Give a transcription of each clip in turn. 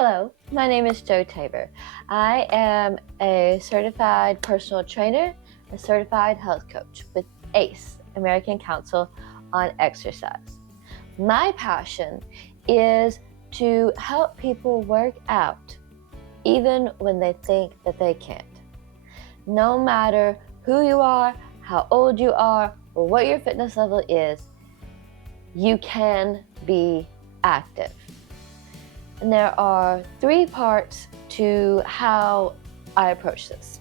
Hello, my name is Tabor. I am a certified personal trainer, a certified health coach with ACE, American Council on Exercise. My passion is to help people work out even when they think that they can't. No matter who you are, how old you are, or what your fitness level is, you can be active. And there are three parts to how I approach this.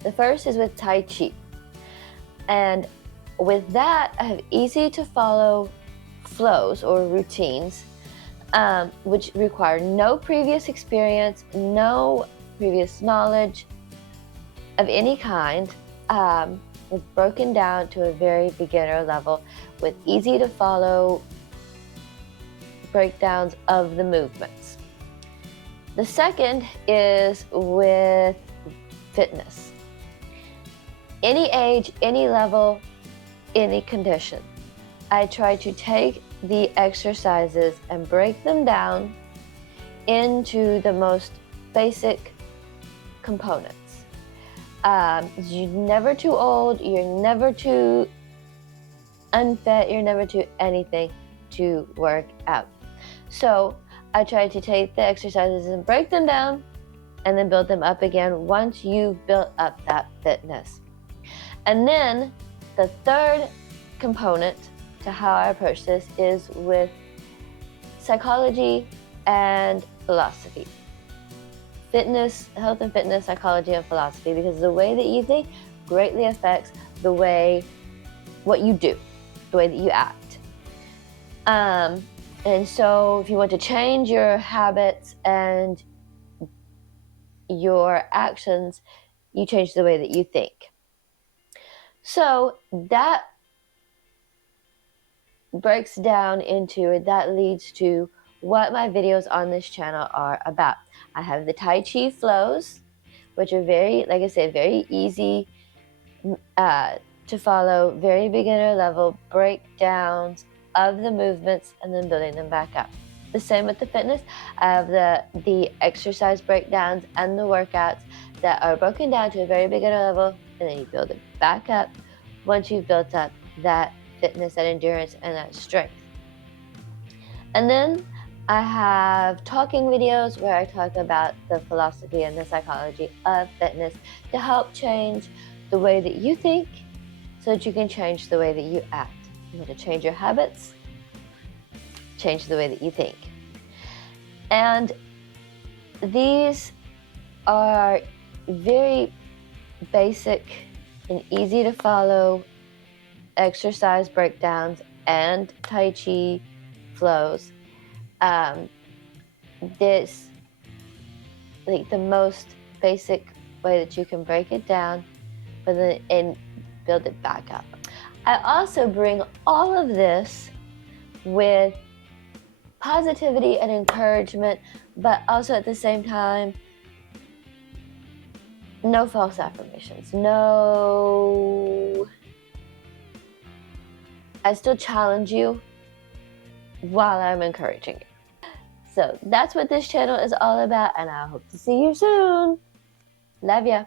The first is with Tai Chi. And with that, I have easy to follow flows or routines, which require no previous experience, no previous knowledge of any kind. It's broken down to a very beginner level with easy to follow breakdowns of the movements. The second is with fitness. Any age, any level, any condition. I try to take the exercises and break them down into the most basic components. You're never too old, you're never too unfit, you're never too anything to work out. So I try to take the exercises and break them down and then build them up again once you've built up that fitness. And then the third component to how I approach this is with psychology and philosophy. Fitness, health and fitness, psychology and philosophy, because the way that you think greatly affects what you do, the way that you act. And so if you want to change your habits and your actions, you change the way that you think. So that breaks down into, that leads to what my videos on this channel are about. I have the Tai Chi flows, which are very, like I said, very easy to follow, very beginner level breakdowns of the movements and then building them back up. The same with the fitness. I have the exercise breakdowns and the workouts that are broken down to a very beginner level, and then you build it back up once you've built up that fitness, that endurance, and that strength. And then I have talking videos where I talk about the philosophy and the psychology of fitness to help change the way that you think so that you can change the way that you act. You want to change your habits, change the way that you think. And these are very basic and easy to follow exercise breakdowns and Tai Chi flows. This, like, the most basic way that you can break it down, but then and build it back up. I also bring all of this with positivity and encouragement, but also at the same time, no false affirmations. I still challenge you while I'm encouraging you. So that's what this channel is all about, and I hope to see you soon. Love ya.